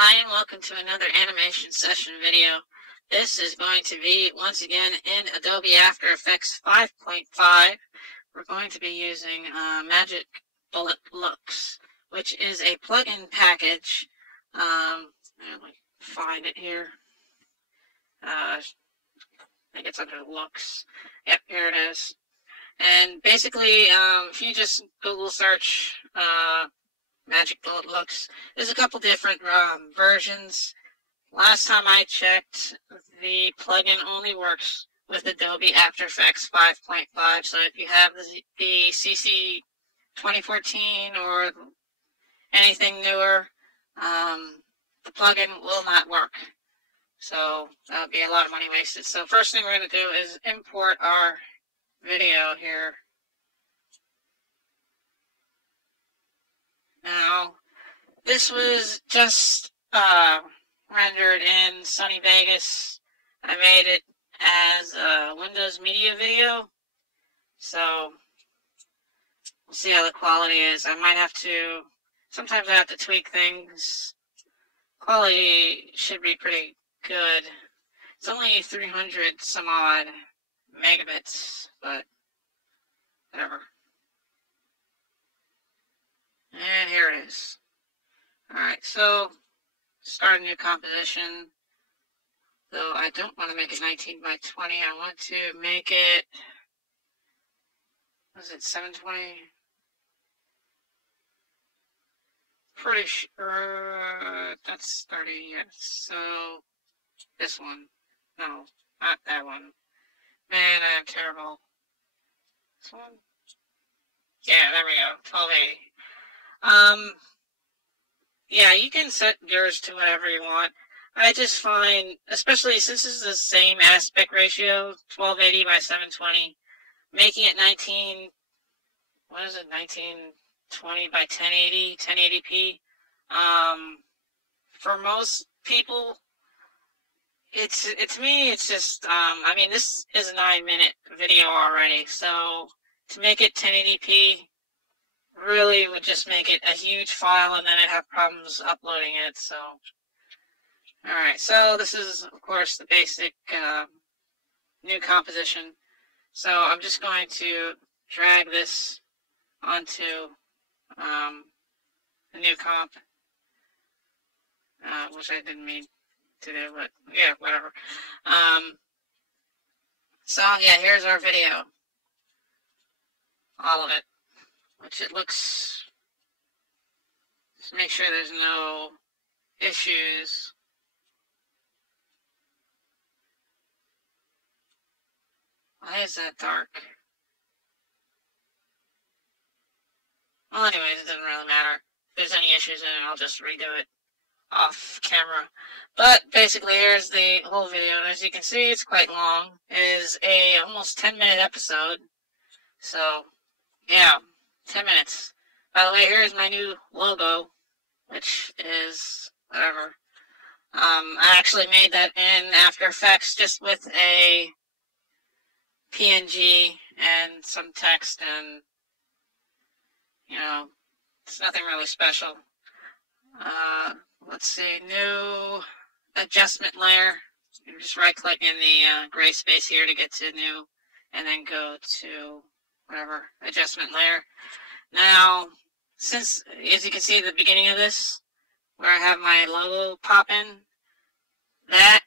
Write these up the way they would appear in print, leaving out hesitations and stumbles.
Hi and welcome to another animation session video. This is going to be once again in Adobe After Effects 5.5. We're going to be using Magic Bullet Looks, which is a plugin package. Let me find it here. I think it's under Looks. Yep, here it is. And basically, if you just Google search Magic Bullet Looks, there's a couple different versions. Last time I checked, the plugin only works with Adobe After Effects 5.5, so if you have the CC 2014 or anything newer, the plugin will not work. So that would be a lot of money wasted. So first thing we're going to do is import our video here. Now, this was just rendered in Sunny Vegas. I made it as a Windows Media video, so we'll see how the quality is. I might have to, sometimes I have to tweak things. Quality should be pretty good. It's only 300 some odd megabits, but whatever. And here it is. Alright, so start a new composition. Though I don't want to make it 19 by 20. I want to make it, was it 720? Pretty sure that's 30, yes. So this one. No, not that one. Man, I'm terrible. This one? Yeah, there we go. 1280. Yeah, you can set yours to whatever you want. I just find, especially since it's the same aspect ratio, 1280 by 720, making it 1920 by 1080p, for most people, to me, it's just, I mean, this is a 9-minute video already, so to make it 1080p, really would just make it a huge file, and then I'd have problems uploading it. So, alright, so this is, of course, the basic new composition. So I'm just going to drag this onto the new comp, which I didn't mean to do, but yeah, whatever. So yeah, here's our video, all of it. Which it looks, just make sure there's no issues. Why is that dark? Well, anyways, it doesn't really matter. If there's any issues in it, I'll just redo it off camera. But basically, here's the whole video. And as you can see, it's quite long. It is a almost 10-minute episode. So, yeah. 10 minutes. By the way, here's my new logo, which is whatever. I actually made that in After Effects just with a PNG and some text, and you know, it's nothing really special. Let's see, new adjustment layer. You just right-click in the gray space here to get to new, and then go to whatever, adjustment layer. Now, since, as you can see at the beginning of this, where I have my logo pop in, that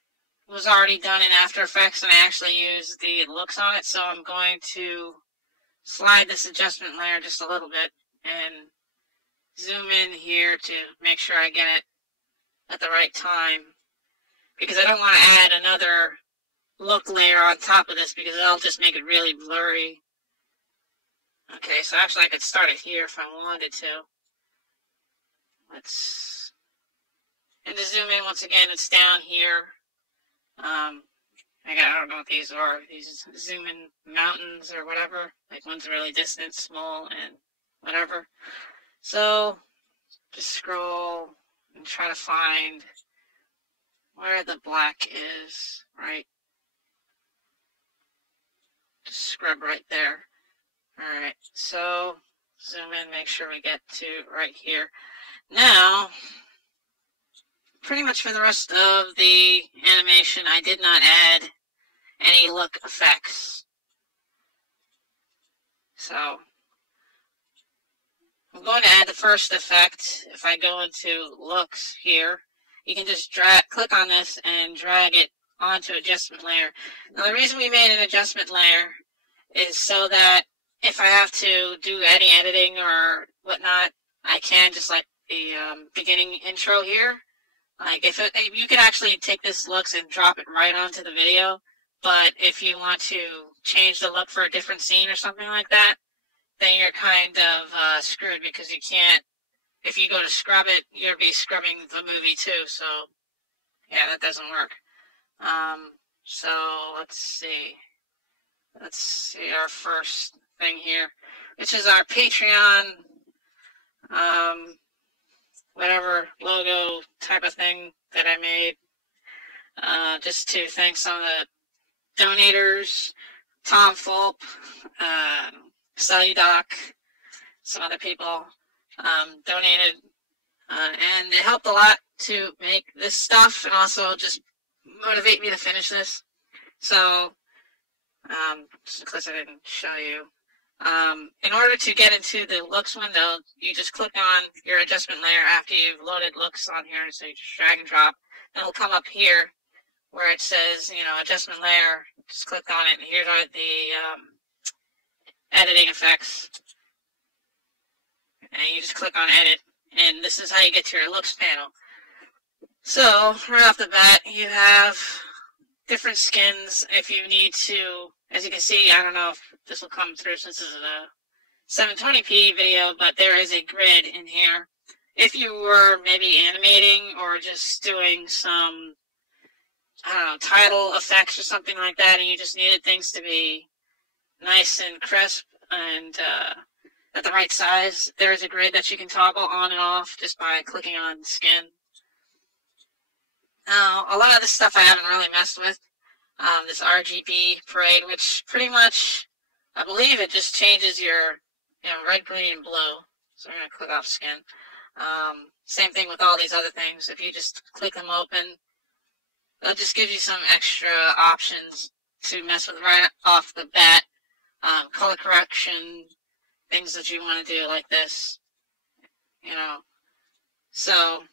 was already done in After Effects, and I actually used the looks on it, so I'm going to slide this adjustment layer just a little bit and zoom in here to make sure I get it at the right time, because I don't want to add another look layer on top of this, because that'll just make it really blurry. Okay, so actually I could start it here if I wanted to. And to zoom in once again, it's down here. I don't know what these are. These zoom in mountains or whatever. Like one's really distant, small, and whatever. So just scroll and try to find where the black is, right? Just scrub right there. Alright, so zoom in, make sure we get to right here. Now, pretty much for the rest of the animation, I did not add any look effects. So I'm going to add the first effect. If I go into looks here, you can just click on this and drag it onto adjustment layer. Now the reason we made an adjustment layer is so that if I have to do any editing or whatnot, I can, just like the beginning intro here. Like if you can actually take this looks and drop it right onto the video, but if you want to change the look for a different scene or something like that, then you're kind of screwed, because you can't. If you go to scrub it, you'll be scrubbing the movie too. So yeah, that doesn't work. So let's see. Let's see our first thing here, which is our Patreon, whatever logo type of thing that I made, just to thank some of the donators, Tom Fulp, Doc, some other people donated, and it helped a lot to make this stuff, and also just motivate me to finish this. So, just because I didn't show you, in order to get into the looks window, you just click on your adjustment layer after you've loaded looks on here. So you just drag and drop, and it'll come up here where it says, you know, adjustment layer. Just click on it, and here are the editing effects. And you just click on edit, and this is how you get to your looks panel. So right off the bat, you have different skins. If you need to, as you can see, I don't know if this will come through since this is a 720p video, but there is a grid in here. If you were maybe animating or just doing some, I don't know, title effects or something like that, and you just needed things to be nice and crisp and at the right size, there's a grid that you can toggle on and off just by clicking on skin. Now, a lot of this stuff I haven't really messed with. This RGB parade, which pretty much, I believe it just changes your, red, green, and blue. So I'm going to click off skin. Same thing with all these other things. If you just click them open, they'll just give you some extra options to mess with right off the bat. Color correction, things that you want to do like this, So,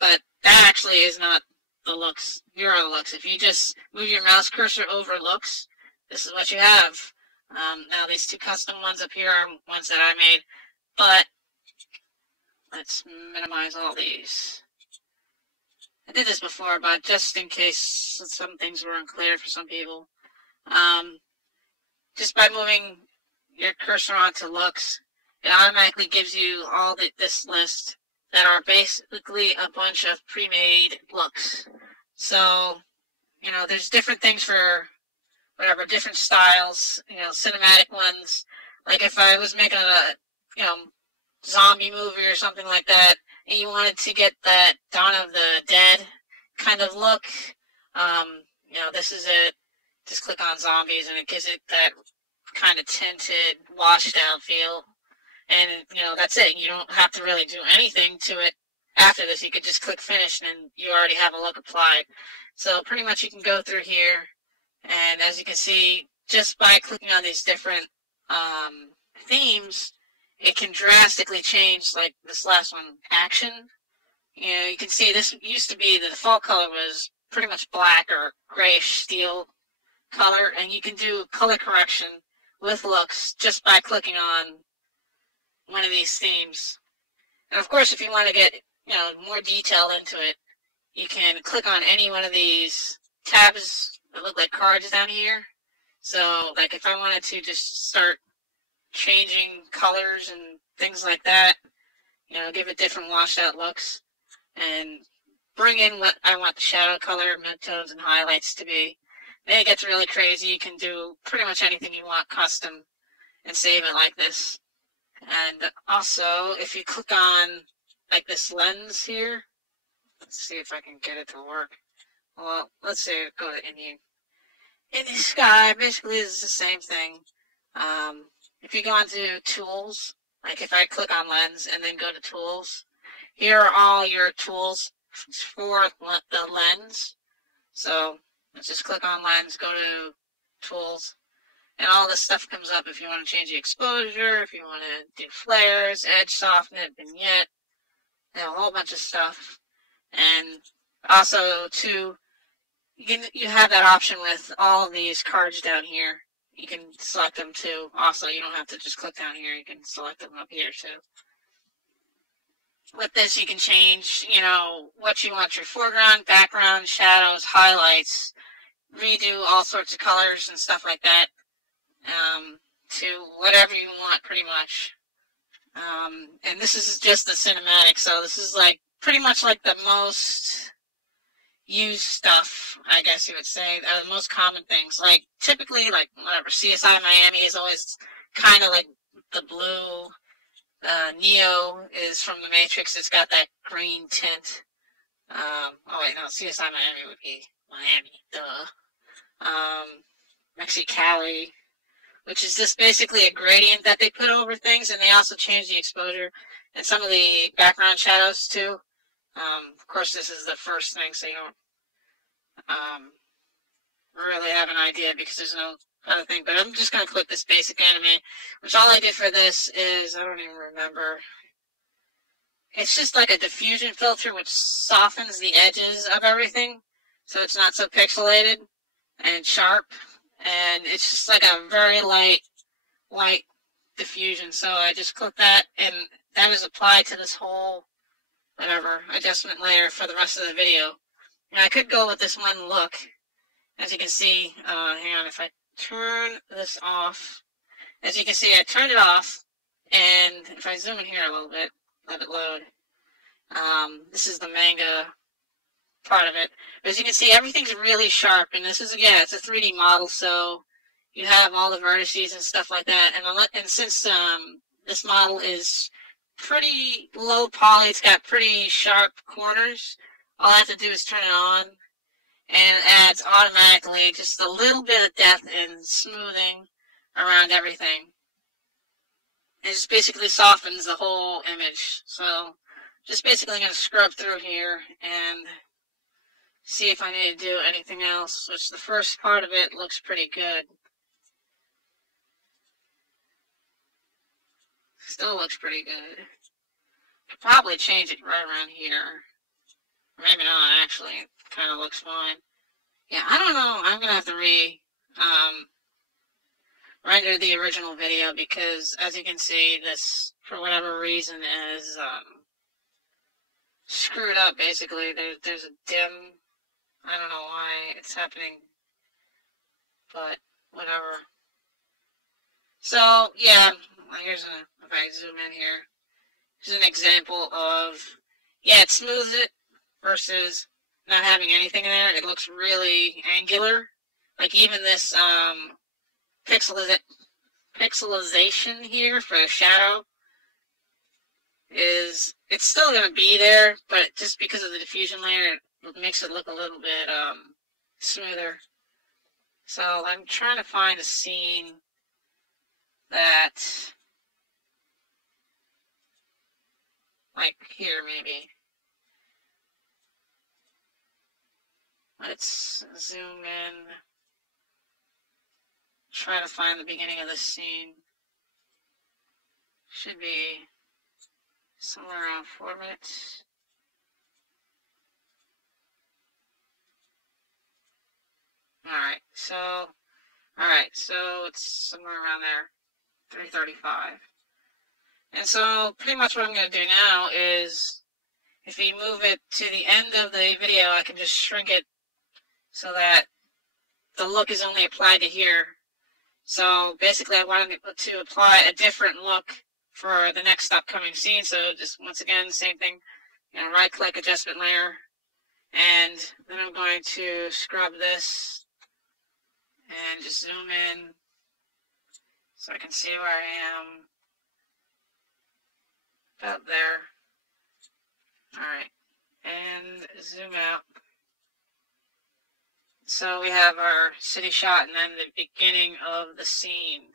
but that actually is not the looks. Here are the looks. If you just move your mouse cursor over looks, this is what you have. Now these two custom ones up here are ones that I made, but let's minimize all these. I did this before, but just in case some things were unclear for some people. Just by moving your cursor onto looks, it automatically gives you all this list that are basically a bunch of pre-made looks. So, there's different things for whatever, different styles, cinematic ones. Like if I was making a, zombie movie or something like that, and you wanted to get that Dawn of the Dead kind of look, this is it. Just click on zombies, and it gives it that kind of tinted, washed out feel. And, that's it. You don't have to really do anything to it after this. You could just click finish, and you already have a look applied. So pretty much you can go through here, and as you can see, just by clicking on these different themes, it can drastically change, like this last one, action. You can see this used to be, the default color was pretty much black or grayish steel color, and you can do color correction with looks just by clicking on one of these themes. And of course, if you want to get, more detail into it, you can click on any one of these tabs that look like cards down here. So, like if I wanted to just start changing colors and things like that, give it different washed out looks, and bring in what I want the shadow color, midtones, and highlights to be. Then it gets really crazy. You can do pretty much anything you want custom and save it like this. And also, if you click on like this lens here, let's see if I can get it to work. Well, let's say go to Indie Sky. Basically, it's the same thing. If you go onto tools, like if I click on lens and then go to tools, here are all your tools. for the lens. So let's just click on lens, go to tools, and all this stuff comes up if you want to change the exposure, if you want to do flares, edge softness, vignette, and a whole bunch of stuff. And also too, you have that option with all of these cards down here. You can select them too. Also, you don't have to just click down here. You can select them up here too. With this, you can change, you know, what you want your foreground, background, shadows, highlights, redo all sorts of colors and stuff like that, to whatever you want, pretty much. And this is just the cinematic, so this is like pretty much like the most used stuff, I guess you would say, the most common things. Like typically, like whatever, CSI Miami is always kind of like the blue. Neo is from the Matrix. It's got that green tint. Oh wait, no, CSI Miami would be Miami. Duh. Mexicali, which is just basically a gradient that they put over things, and they also change the exposure and some of the background shadows too. Of course, this is the first thing, so you don't really have an idea because there's no other thing. But I'm just going to click this basic anime, which all I did for this is, I don't even remember. It's just like a diffusion filter which softens the edges of everything so it's not so pixelated and sharp. And it's just like a very light diffusion. So I just click that, and that is applied to this whole whatever adjustment layer for the rest of the video. And I could go with this one look. As you can see, hang on, if I turn this off, as you can see, I turned it off, and if I zoom in here a little bit, let it load, this is the manga part of it. But as you can see, everything's really sharp, and this is, yeah, it's a 3D model, so you have all the vertices and stuff like that, and since this model is pretty low poly, it's got pretty sharp corners, all I have to do is turn it on, and it adds automatically just a little bit of depth and smoothing around everything. It just basically softens the whole image. So just basically going to scrub through here and see if I need to do anything else, which the first part of it looks pretty good. Still looks pretty good. Could probably change it right around here. Maybe not, actually. It kind of looks fine. Yeah, I don't know. I'm going to have to render the original video because, as you can see, this, for whatever reason, is screwed up, basically. There's a dim. I don't know why it's happening, but whatever. So, yeah, here's if I zoom in here, here's an example of, yeah, it smooths it versus not having anything in there. It looks really angular. Like even this pixelization here for a shadow it's still going to be there, but just because of the diffusion layer, it makes it look a little bit smoother. So I'm trying to find a scene that, like here maybe. Let's zoom in. Try to find the beginning of this scene. Should be somewhere around 4 minutes. Alright, so it's somewhere around there, 3:35. And so pretty much what I'm going to do now is, if you move it to the end of the video, I can just shrink it so that the look is only applied to here. So basically I wanted to apply a different look for the next upcoming scene. So just once again, same thing, right click, adjustment layer, and then I'm going to scrub this and just zoom in so I can see where I am. About there. Alright, and zoom out. So we have our city shot and then the beginning of the scene.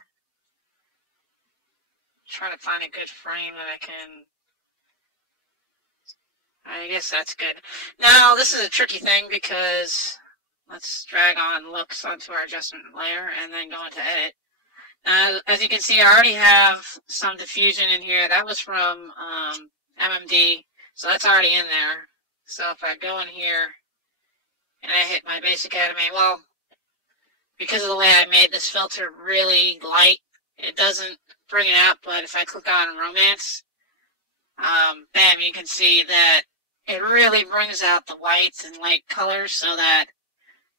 Trying to find a good frame that I can I guess that's good. Now, this is a tricky thing because let's drag on looks onto our adjustment layer and then go into edit. As you can see, I already have some diffusion in here. That was from MMD, so that's already in there. So if I go in here and I hit my basic animate, well, because of the way I made this filter really light, it doesn't bring it out, but if I click on romance, bam, you can see that it really brings out the whites and light colors so that,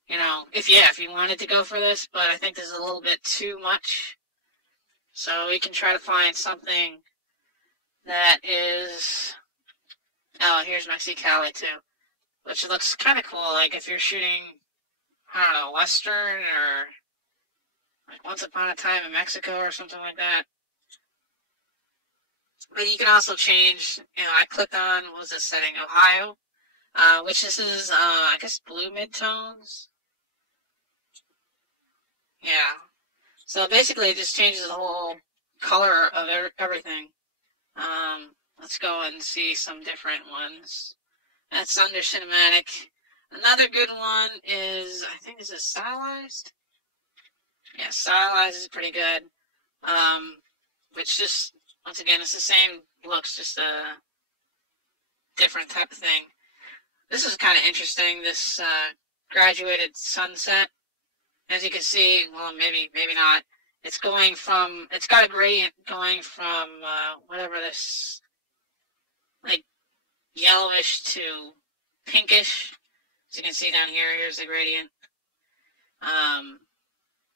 you know, if you wanted to go for this, but I think this is a little bit too much. So we can try to find something that is, oh, here's Mexicali too, which looks kind of cool, like if you're shooting, I don't know, Western or like Once Upon a Time in Mexico or something like that. But you can also change, you know, I clicked on, what was this setting, Ohio, which this is, I guess, blue midtones. Yeah. So basically it just changes the whole color of everything. Let's go and see some different ones. That's under cinematic. Another good one is, I think this is stylized. Yeah, stylized is pretty good. Which just, once again, it's the same looks, just a different type of thing. This is kind of interesting, this graduated sunset. As you can see, well, maybe not. It's going from, it's got a gradient going from whatever this, like, yellowish to pinkish. As you can see down here, here's the gradient.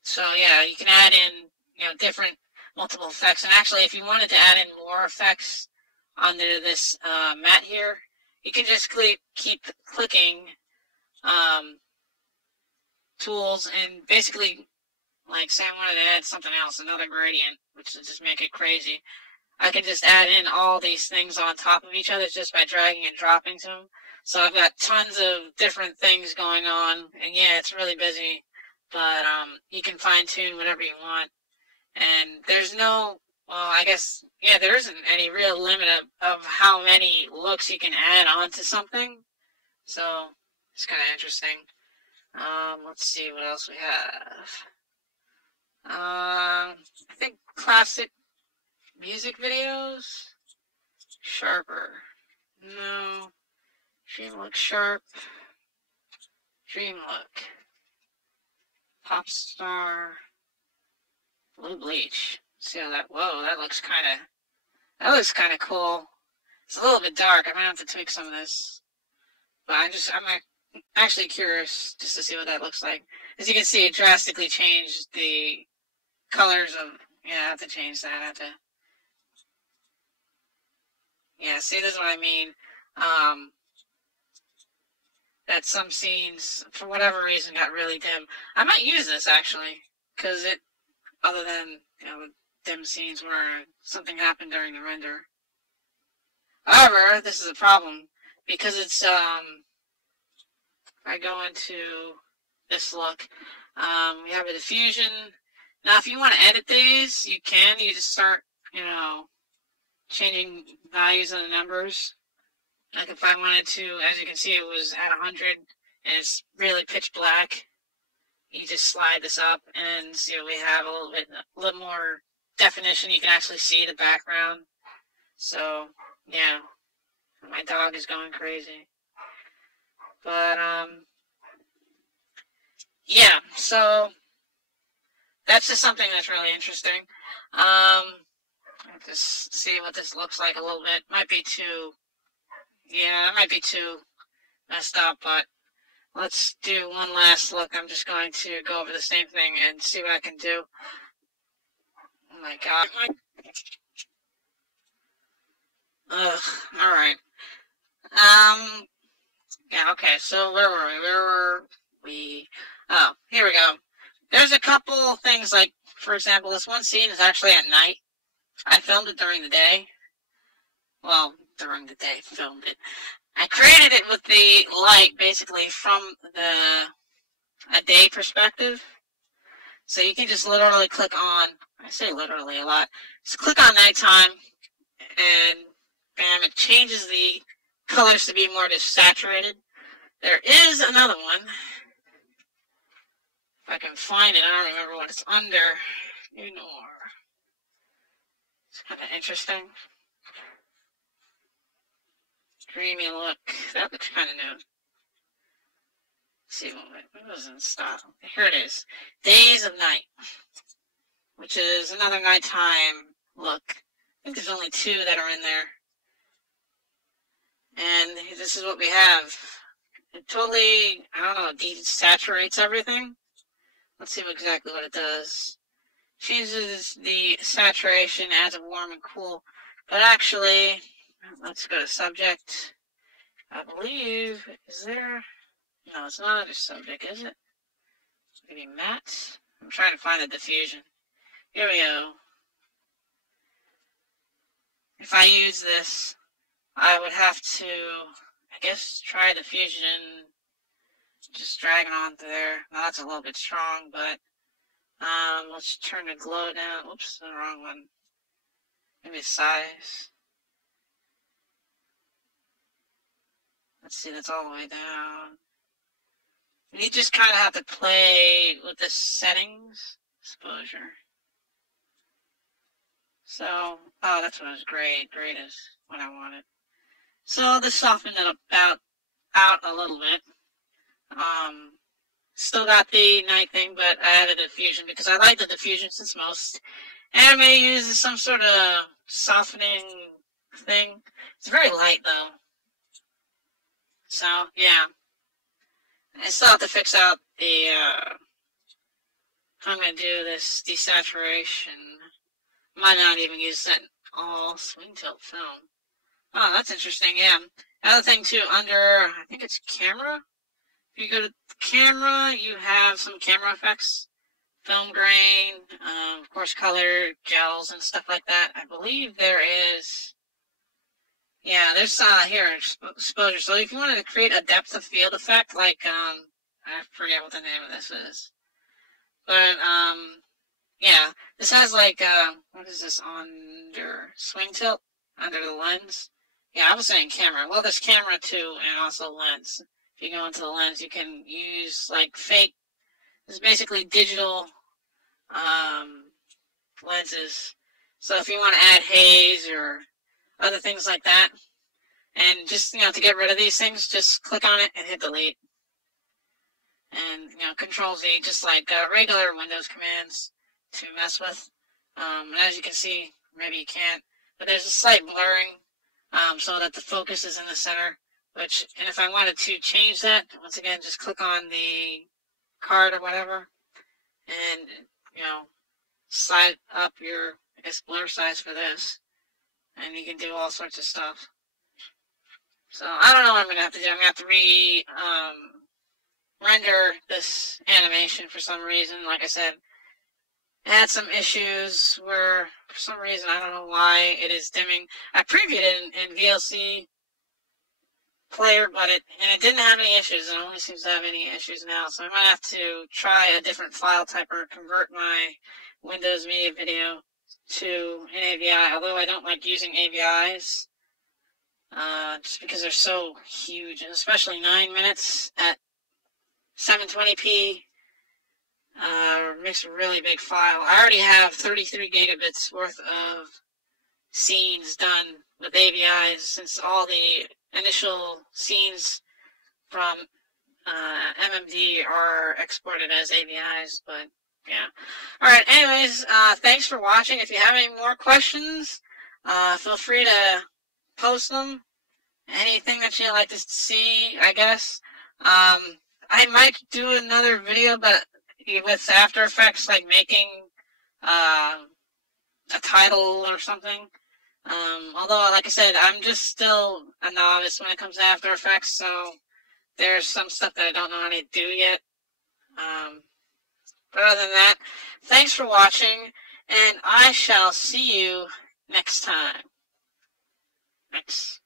So yeah, you can add in, you know, different multiple effects. And actually, if you wanted to add in more effects under this mat here, you can just keep clicking tools and basically, like, say I wanted to add something else, another gradient, which will just make it crazy. I can just add in all these things on top of each other just by dragging and dropping them. So I've got tons of different things going on, and yeah, it's really busy, but you can fine-tune whatever you want. And there's no, well, I guess, yeah, there isn't any real limit of how many looks you can add onto something. So it's kind of interesting. Let's see what else we have. I think classic music videos. Sharper. No. Dream look sharp. Dream look. Pop star. Blue bleach. See how that, whoa, that looks kind of cool. It's a little bit dark. I might have to tweak some of this. But I'm actually curious just to see what that looks like. As you can see, it drastically changed the colors of, yeah, I have to change that. I have to, yeah, see, this is what I mean. That some scenes, for whatever reason, got really dim. I might use this, actually, because it, other than, you know, dim scenes where something happened during the render. However, this is a problem, because it's, if I go into this look, we have a diffusion. Now, if you want to edit these, you can. You just start, you know, changing values of the numbers. Like if I wanted to, as you can see, it was at 100, and it's really pitch black. You just slide this up and see what we have, a little more definition. You can actually see the background. So, yeah, my dog is going crazy. But, yeah, so that's just something that's really interesting. I have to see what this looks like a little bit. Might be too, yeah, it might be too messed up, but let's do one last look. I'm just going to go over the same thing and see what I can do. Oh my god. Ugh, alright. Yeah, okay, so where were we? Oh, here we go. There's a couple things, like, for example, this one scene is actually at night. I filmed it during the day. Well, during the day, filmed it. I created it with the light, basically, from a day perspective. So you can just literally click on, I say literally a lot, just click on nighttime, and bam, it changes the colors to be more just saturated. There is another one. If I can find it, I don't remember what it's under. It's kind of interesting. Dreamy look. That looks kind of new. Let's see what was in stock. Here it is. Days of Night, which is another nighttime look. I think there's only 2 that are in there. And this is what we have. It totally, I don't know, desaturates everything. Let's see exactly what it does. Changes the saturation, adds it warm and cool. But actually, let's go to subject. I believe, is there? No, it's not under subject, is it? Maybe matte? I'm trying to find the diffusion. Here we go. If I use this, I would have to, I guess, try diffusion. Just drag it onto there. Now that's a little bit strong, but let's turn the glow down. Oops, the wrong one. Maybe size. Let's see, that's all the way down. You just kind of have to play with the settings. Exposure. So, oh, that's what it was. Great. Great is what I wanted. So this softened it out a little bit. Still got the night thing, but I added a diffusion because I like the diffusion since most anime uses some sort of softening thing. It's very light though. So, yeah. I still have to fix out the, I'm going to do this desaturation. Might not even use that all swing tilt film. Oh, that's interesting, yeah. Another thing too, under, I think it's camera. If you go to camera, you have some camera effects. Film grain, of course color, gels, and stuff like that. I believe there is, yeah, there's, here, exposure. So if you wanted to create a depth of field effect, like, I forget what the name of this is. But, yeah, this has like, what is this, under swing tilt? Under the lens? Yeah, I was saying camera. Well, there's camera too, and also lens. If you go into the lens, you can use like fake, this is basically digital lenses. So if you want to add haze or other things like that, and just, you know, to get rid of these things, just click on it and hit delete. And, you know, Control Z, just like regular Windows commands to mess with. And as you can see, maybe you can't, but there's a slight blurring so that the focus is in the center. And if I wanted to change that, once again, just click on the card or whatever, and, you know, slide up your, I guess, blur size for this, and you can do all sorts of stuff. So I don't know what I'm going to have to do. I'm going to have to render this animation for some reason. Like I said, it had some issues where, for some reason, I don't know why, it is dimming. I previewed it in VLC player, but it didn't have any issues. It only seems to have any issues now. So I might have to try a different file type or convert my Windows Media Video to an AVI, although I don't like using AVIs, just because they're so huge, and especially 9 minutes at 720p makes a really big file. I already have 33 gigabits worth of scenes done with AVIs, since all the initial scenes from MMD are exported as AVIs, but yeah. Alright, anyways, thanks for watching. If you have any more questions, feel free to post them. Anything that you'd like to see, I guess. I might do another video, but with After Effects, like making a title or something. Although, like I said, I'm just still a novice when it comes to After Effects, so there's some stuff that I don't know how to do yet. But other than that, thanks for watching, and I shall see you next time. Thanks.